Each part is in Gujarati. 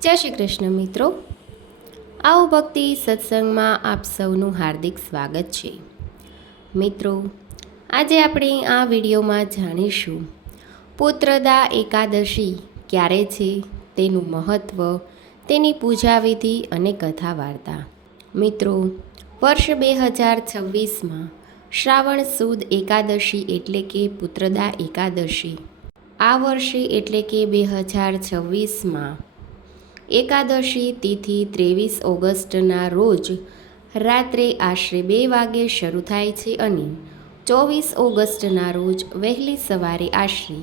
જય શ્રી કૃષ્ણ મિત્રો, આવો ભક્તિ સત્સંગમાં આપ સૌનું હાર્દિક સ્વાગત છે. મિત્રો, આજે આપણે આ વિડીયોમાં જાણીશું પુત્રદા એકાદશી ક્યારે છે, તેનું મહત્ત્વ, તેની પૂજાવિધિ અને કથા વાર્તા. મિત્રો, વર્ષ 2026માં શ્રાવણ સુદ એકાદશી એટલે કે પુત્રદા એકાદશી આ વર્ષે એટલે કે 2026માં એકાદશી તિથિ 23 ઓગસ્ટના રોજ રાત્રે આશરે 2 વાગે શરૂ થાય છે અને 24 ઓગસ્ટના રોજ વહેલી સવારે આશરે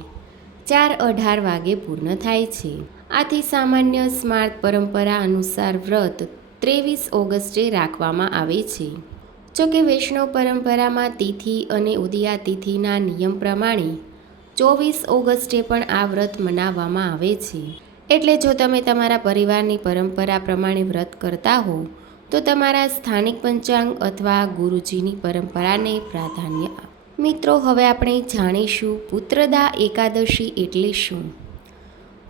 4:18 વાગે પૂર્ણ થાય છે. આથી સામાન્ય સ્માર્ત પરંપરા અનુસાર વ્રત 23 ઓગસ્ટે રાખવામાં આવે છે. જોકે વૈષ્ણવ પરંપરામાં તિથિ અને ઉદયા તિથિના નિયમ પ્રમાણે 24 ઓગસ્ટે પણ આ વ્રત મનાવવામાં આવે છે. એટલે જો તમે તમારા પરિવારની પરંપરા પ્રમાણે વ્રત કરતા હો તો તમારા સ્થાનિક પંચાંગ અથવા ગુરુજીની પરંપરાને પ્રાધાન્ય આપો. મિત્રો, હવે આપણે જાણીશું પુત્રદા એકાદશી એટલે શું.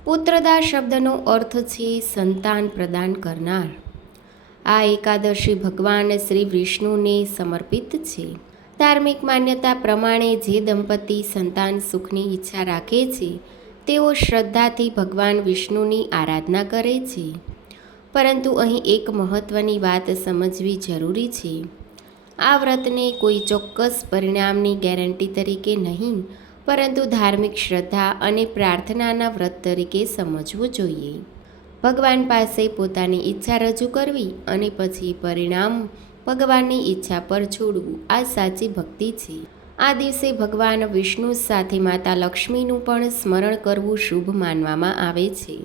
પુત્રદા શબ્દનો અર્થ છે સંતાન પ્રદાન કરનાર. આ એકાદશી ભગવાન શ્રી વિષ્ણુને સમર્પિત છે. ધાર્મિક માન્યતા પ્રમાણે જે દંપતી સંતાન સુખની ઈચ્છા રાખે છે તેઓ શ્રદ્ધાથી ભગવાન વિષ્ણુની આરાધના કરે છે. પરંતુ અહીં એક મહત્ત્વની વાત સમજવી જરૂરી છે. આ વ્રતને કોઈ ચોક્કસ પરિણામની ગેરંટી તરીકે નહીં, પરંતુ ધાર્મિક શ્રદ્ધા અને પ્રાર્થનાના વ્રત તરીકે સમજવું જોઈએ. ભગવાન પાસે પોતાની ઈચ્છા રજૂ કરવી અને પછી પરિણામ ભગવાનની ઈચ્છા પર છોડવું, આ સાચી ભક્તિ છે. આ દિવસે ભગવાન વિષ્ણુ સાથે માતા લક્ષ્મીનું પણ સ્મરણ કરવું શુભ માનવામાં આવે છે.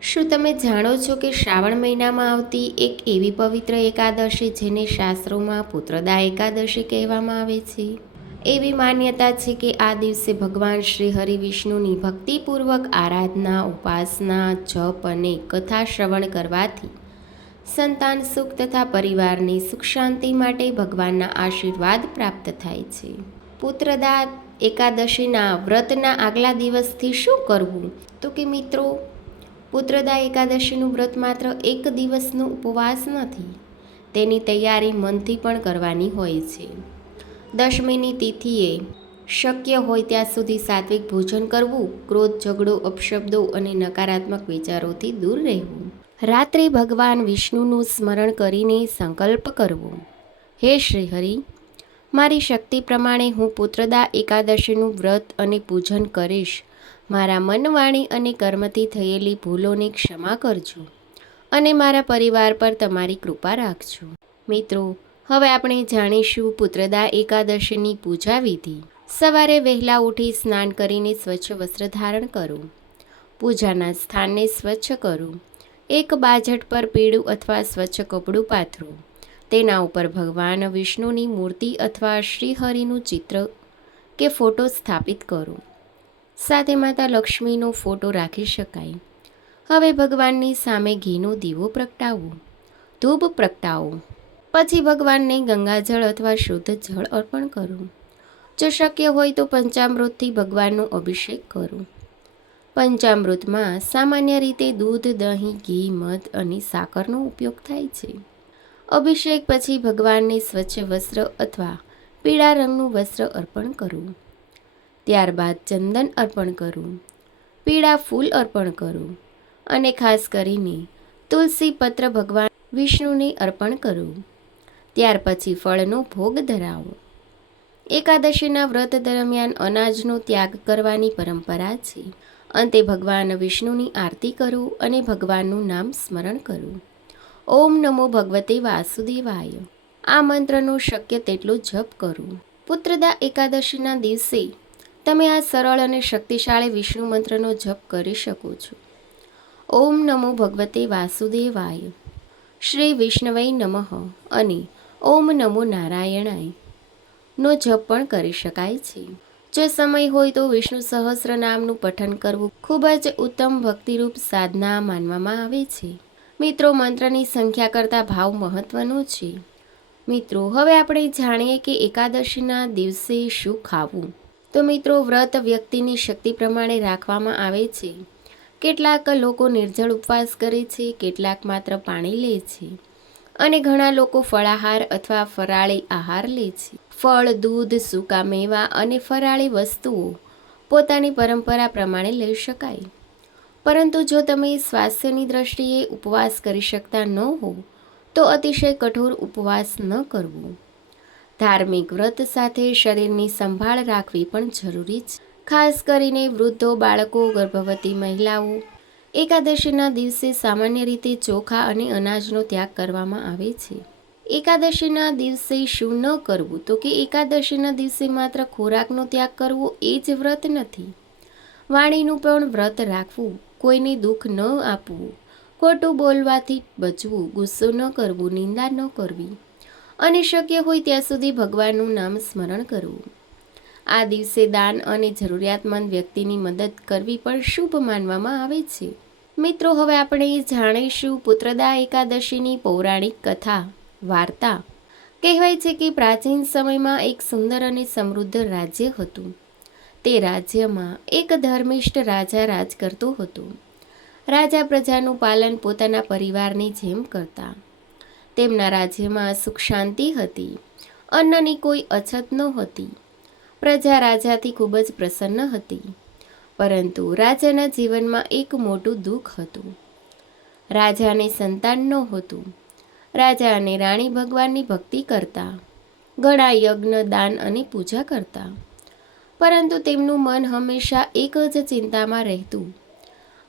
શું તમે જાણો છો કે શ્રાવણ મહિનામાં આવતી એક એવી પવિત્ર એકાદશી જેને શાસ્ત્રોમાં પુત્રદા એકાદશી કહેવામાં આવે છે? એવી માન્યતા છે કે આ દિવસે ભગવાન શ્રી હરિ વિષ્ણુની ભક્તિપૂર્વક આરાધના, ઉપાસના, જપ અને કથા શ્રવણ કરવાથી સંતાન સુખ તથા પરિવારની સુખ શાંતિ માટે ભગવાનના આશીર્વાદ પ્રાપ્ત થાય છે. પુત્રદા એકાદશીના વ્રતના આગલા દિવસથી શું કરવું? તો કે મિત્રો, પુત્રદા એકાદશીનું વ્રત માત્ર એક દિવસનો ઉપવાસ નથી. તેની તૈયારી મનથી પણ કરવાની હોય છે. દશમીની તિથિએ શક્ય હોય ત્યાં સુધી સાત્વિક ભોજન કરવું, ક્રોધ, ઝઘડો, અપશબ્દો અને નકારાત્મક વિચારોથી દૂર રહેવું. રાત્રે ભગવાન વિષ્ણુનું સ્મરણ કરીને સંકલ્પ કરવો, હે શ્રી હરિ, મારી શક્તિ પ્રમાણે હું પુત્રદા એકાદશીનું વ્રત અને પૂજન કરીશ. મારા મન, વાણી અને કર્મથી થયેલી ભૂલોને ક્ષમા કરજો અને મારા પરિવાર પર તમારી કૃપા રાખજો. મિત્રો, હવે આપણે જાણીશું પુત્રદા એકાદશીની પૂજા વિધિ. સવારે વહેલા ઉઠી સ્નાન કરીને સ્વચ્છ વસ્ત્ર ધારણ કરો. પૂજાના સ્થાનને સ્વચ્છ કરો. એક બાજટ પર પીળું અથવા સ્વચ્છ કપડું પાથરો. તેના ઉપર ભગવાન વિષ્ણુની મૂર્તિ અથવા શ્રીહરિનું ચિત્ર કે ફોટો સ્થાપિત કરો. સાથે માતા લક્ષ્મીનો ફોટો રાખી શકાય. હવે ભગવાનની સામે ઘીનો દીવો પ્રગટાવો, ધૂપ પ્રગટાવો. પછી ભગવાનને ગંગાજળ અથવા શુદ્ધ જળ અર્પણ કરો. જો શક્ય હોય તો પંચામૃતથી ભગવાનનો અભિષેક કરો. પંચામૃતમાં સામાન્ય રીતે દૂધ, દહીં, ઘી, મધ અને સાકરનો ઉપયોગ થાય છે. અભિષેક પછી ભગવાનને સ્વચ્છ વસ્ત્ર અથવા પીળા રંગનું વસ્ત્ર અર્પણ કરવું. ત્યારબાદ ચંદન અર્પણ કરવું, પીળા ફૂલ અર્પણ કરવું અને ખાસ કરીને તુલસી પત્ર ભગવાન વિષ્ણુને અર્પણ કરવું. ત્યાર પછી ફળનો ભોગ ધરાવો. એકાદશીના વ્રત દરમિયાન અનાજનો ત્યાગ કરવાની પરંપરા છે. અંતે ભગવાન વિષ્ણુની આરતી કરો અને ભગવાનનું નામ સ્મરણ કરો. ઓમ નમો ભગવતે વાસુદેવાય. આ મંત્રનો શક્ય તેટલો જપ કરો. પુત્રદા એકાદશીના દિવસે તમે આ સરળ અને શક્તિશાળી વિષ્ણુ મંત્રનો જપ કરી શકો છો. ઓમ નમો ભગવતે વાસુદેવાય, શ્રી વિષ્ણવે નમઃ અને ઓમ નમો નારાયણાય નો જપ પણ કરી શકાય છે. જો સમય હોય તો વિષ્ણુ સહસ્ત્ર નામનું પઠન કરવું ખૂબ જ ઉત્તમ ભક્તિરૂપ સાધના માનવામાં આવે છે. મિત્રો, મંત્રની સંખ્યા કરતાં ભાવ મહત્વનો છે. મિત્રો, હવે આપણે જાણીએ કે એકાદશીના દિવસે શું ખાવું. તો મિત્રો, વ્રત વ્યક્તિની શક્તિ પ્રમાણે રાખવામાં આવે છે. કેટલાક લોકો નિર્જળ ઉપવાસ કરે છે, કેટલાક માત્ર પાણી લે છે અને ઘણા લોકો ફળાહાર અથવા ફરાળી આહાર લે છે. ફળ, દૂધ, સૂકા મેવા અને ફરાળી વસ્તુઓ પોતાની પરંપરા પ્રમાણે લઈ શકાય. પરંતુ જો તમે સ્વાસ્થ્યની દ્રષ્ટિએ ઉપવાસ કરી શકતા ન હો તો અતિશય કઠોર ઉપવાસ ન કરવો. ધાર્મિક વ્રત સાથે શરીરની સંભાળ રાખવી પણ જરૂરી છે. ખાસ કરીને વૃદ્ધો, બાળકો, ગર્ભવતી મહિલાઓ. એકાદશીના દિવસે સામાન્ય રીતે ચોખા અને અનાજનો ત્યાગ કરવામાં આવે છે. એકાદશીના દિવસે શું ન કરવું? તો કે એકાદશીના દિવસે માત્ર ખોરાકનો ત્યાગ કરવો એ જ વ્રત નથી. વાણીનું પણ વ્રત રાખવું, કોઈને દુઃખ ન આપવું, ખોટું બોલવાથી બચવું, ગુસ્સો ન કરવો, નિંદા ન કરવી અને શક્ય હોય ત્યાં સુધી ભગવાનનું નામ સ્મરણ કરવું. આ દિવસે દાન અને જરૂરિયાતમંદ વ્યક્તિની મદદ કરવી પણ શુભ માનવામાં આવે છે. મિત્રો, હવે આપણે જાણીશું પુત્રદા એકાદશીની પૌરાણિક કથા, વાર્તા. કહેવાય છે કે પ્રાચીન સમયમાં એક સુંદર અને સમૃદ્ધ રાજ્ય હતું. તે રાજ્યમાં એક ધર્મિષ્ઠ રાજા રાજ કરતો હતો. રાજા પ્રજાનું પાલન પોતાના પરિવારની જેમ કરતા. તેમના રાજ્યમાં સુખ શાંતિ હતી. અન્નની કોઈ અછત નહોતી. પ્રજા રાજાથી ખૂબ જ પ્રસન્ન હતી. પરંતુ રાજાના જીવનમાં એક મોટું દુઃખ હતું. રાજાને સંતાન નહોતું. રાજા અને રાણી ભગવાનની ભક્તિ કરતા, ઘણા યજ્ઞ, દાન અને પૂજા કરતા. પરંતુ તેમનું મન હંમેશા એક જ ચિંતામાં રહેતું,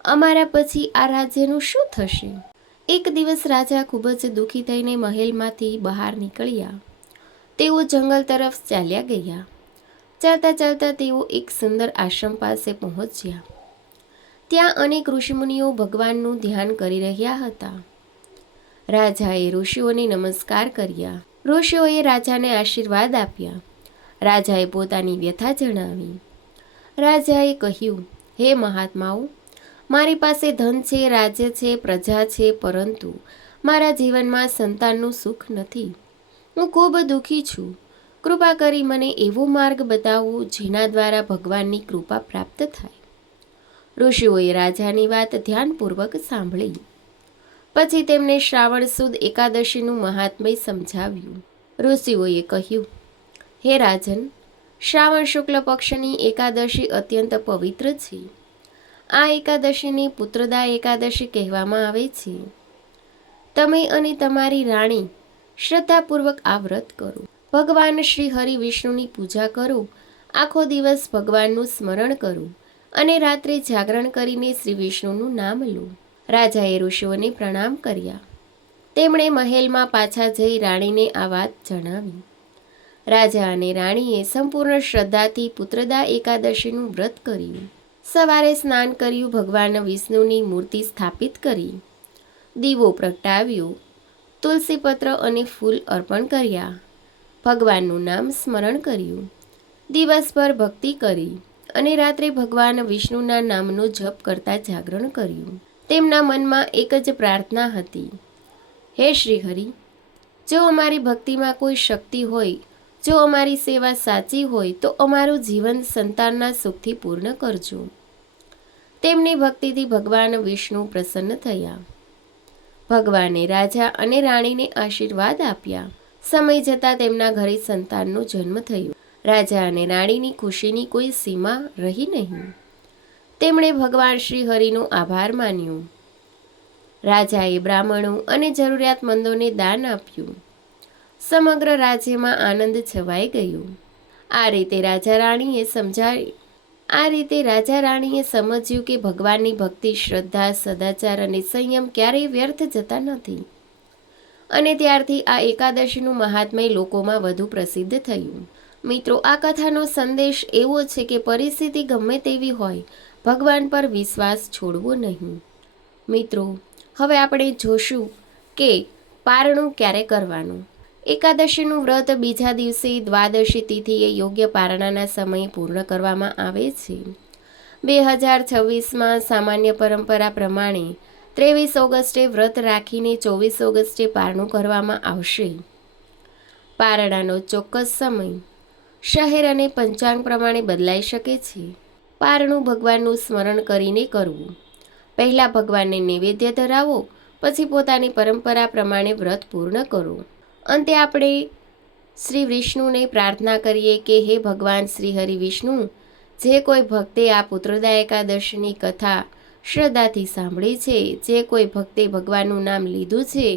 અમારા પછી આ રાજ્યનું શું થશે? એક દિવસ રાજા ખૂબ જ દુઃખી થઈને મહેલમાંથી બહાર નીકળ્યા. તેઓ જંગલ તરફ ચાલ્યા ગયા. ચાલતા ચાલતા તેઓ એક સુંદર આશ્રમ પાસે પહોંચ્યા. ત્યાં અનેક ઋષિમુનિઓ ભગવાનનું ધ્યાન કરી રહ્યા હતા. રાજાએ ઋષિઓને નમસ્કાર કર્યા. ઋષિઓએ રાજાને આશીર્વાદ આપ્યા. રાજાએ પોતાની વ્યથા જણાવી. રાજાએ કહ્યું, હે મહાત્માઓ, મારી પાસે ધન છે, રાજ્ય છે, પ્રજા છે, પરંતુ મારા જીવનમાં સંતાનનું સુખ નથી. હું ખૂબ દુઃખી છું. કૃપા કરી મને એવો માર્ગ બતાવો જેના દ્વારા ભગવાનની કૃપા પ્રાપ્ત થાય. ઋષિઓએ રાજાની વાત ધ્યાનપૂર્વક સાંભળી. પછી તેમને શ્રાવણ સુદ એકાદશીનું મહાત્મ્ય સમજાવ્યું. ઋષિઓએ કહ્યું, હે રાજન, શ્રાવણ શુક્લ પક્ષની એકાદશી અત્યંત પવિત્ર છે. આ એકાદશીને પુત્રદા એકાદશી કહેવામાં આવે છે. તમે અને તમારી રાણી શ્રદ્ધાપૂર્વક આ વ્રત કરો. ભગવાન શ્રી હરિ વિષ્ણુની પૂજા કરો. આખો દિવસ ભગવાનનું સ્મરણ કરો અને રાત્રે જાગરણ કરીને શ્રી વિષ્ણુનું નામ લો. રાજાએ ઋષિઓને પ્રણામ કર્યા. તેમણે મહેલમાં પાછા જઈ રાણીને આ વાત જણાવી. રાજા અને રાણીએ સંપૂર્ણ શ્રદ્ધાથી પુત્રદા એકાદશીનું વ્રત કર્યું. સવારે સ્નાન કર્યું, ભગવાન વિષ્ણુની મૂર્તિ સ્થાપિત કરી, દીવો પ્રગટાવ્યો, તુલસીપત્ર અને ફૂલ અર્પણ કર્યા, ભગવાનનું નામ સ્મરણ કર્યું, દિવસભર ભક્તિ કરી અને રાત્રે ભગવાન વિષ્ણુના નામનો જપ કરતા જાગરણ કર્યું. તેમના મનમાં એક જ પ્રાર્થના હતી, હે શ્રી હરિ, જો અમારી ભક્તિમાં કોઈ શક્તિ હોય, જો અમારી સેવા સાચી હોય તો અમારું જીવન સંતાનના સુખથી પૂર્ણ કરજો. તેમની ભક્તિથી ભગવાન વિષ્ણુ પ્રસન્ન થયા. ભગવાને રાજા અને રાણીને આશીર્વાદ આપ્યા. સમય જતાં તેમના ઘરે સંતાનનો જન્મ થયો. રાજા અને રાણીની ખુશીની કોઈ સીમા રહી નહીં. તેમણે ભગવાન શ્રી હરિનો આભાર માન્યો. રાજાએ બ્રાહ્મણો અને જરૂરિયાતમંદોને દાન આપ્યું. સમગ્ર રાજ્યમાં આનંદ છવાઈ ગયો. આ રીતે રાજા રાણીએ સમજ્યું કે ભગવાનની ભક્તિ, શ્રદ્ધા, સદાચાર અને સંયમ ક્યારેય વ્યર્થ જતા નથી. અને ત્યારથી આ એકાદશીનું મહાત્મ્ય લોકોમાં વધુ પ્રસિદ્ધ થયું. મિત્રો, આ કથાનો સંદેશ એવો છે કે પરિસ્થિતિ ગમે તેવી હોય, ભગવાન પર વિશ્વાસ છોડવો નહીં. મિત્રો, હવે આપણે જોશું કે પારણું ક્યારે કરવાનું. એકાદશીનું વ્રત બીજા દિવસે દ્વાદશી તિથિએ યોગ્ય પારણાના સમયે પૂર્ણ કરવામાં આવે છે. 2026માં સામાન્ય પરંપરા પ્રમાણે 23 ઓગસ્ટે વ્રત રાખીને 24 ઓગસ્ટે પારણું કરવામાં આવશે. પારણાનો ચોક્કસ સમય શહેર અને પંચાંગ પ્રમાણે બદલાઈ શકે છે. પારણું ભગવાનનું સ્મરણ કરીને કરવું. પહેલાં ભગવાનને નૈવેદ્ય ધરાવો, પછી પોતાની પરંપરા પ્રમાણે વ્રત પૂર્ણ કરો. અંતે આપણે શ્રી વિષ્ણુને પ્રાર્થના કરીએ કે હે ભગવાન શ્રી હરિ વિષ્ણુ, જે કોઈ ભક્તે આ પુત્રદા એકાદશીની કથા શ્રદ્ધાથી સાંભળી છે, જે કોઈ ભક્તે ભગવાનનું નામ લીધું છે,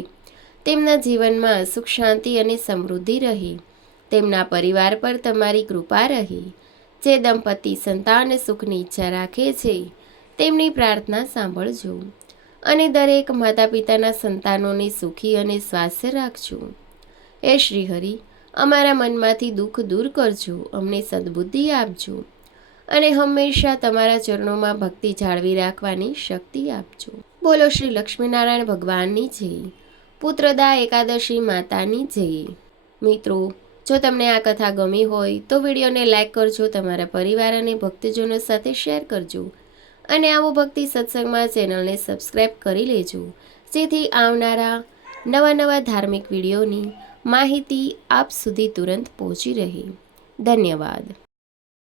તેમના જીવનમાં સુખ શાંતિ અને સમૃદ્ધિ રહે. તેમના પરિવાર પર તમારી કૃપા રહે. જે દંપતી સંતાન સુખની ઈચ્છા રાખે છે, તેમની પ્રાર્થના સાંભળજો અને દરેક માતા પિતાના સંતાનોને સુખી અને સ્વાસ્થ્ય રાખજો. હે શ્રી હરિ, અમારા મનમાંથી દુઃખ દૂર કરજો, અમને સદબુદ્ધિ આપજો અને હંમેશા તમારા ચરણોમાં ભક્તિ જાળવી રાખવાની શક્તિ આપજો. બોલો શ્રી લક્ષ્મીનારાયણ ભગવાનની જય. પુત્રદા એકાદશી માતાની જય. મિત્રો, જો તમને આ કથા ગમી હોય તો વિડીયોને લાઈક કરજો, તમારા પરિવાર અને ભક્તજનો સાથે શેર કરજો અને આવો ભક્તિ સત્સંગમાં ચેનલને સબસ્ક્રાઈબ કરી લેજો, જેથી આવનારા નવા ધાર્મિક વિડીયોની માહિતી આપ સુધી તુરંત પહોંચી રહે. ધન્યવાદ.